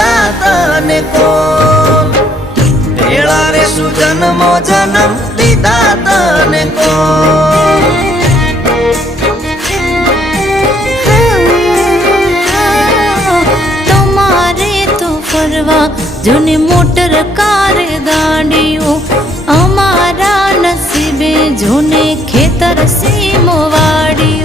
લીધા તને કોણ ભેળા રે શું જન્મો જન્મ લીધા તને કોણ તમારે તો ફરવા જૂની મોટર કાર ગાડીઓ અમારા નસીબે જોને ખેતર સીમો વાડી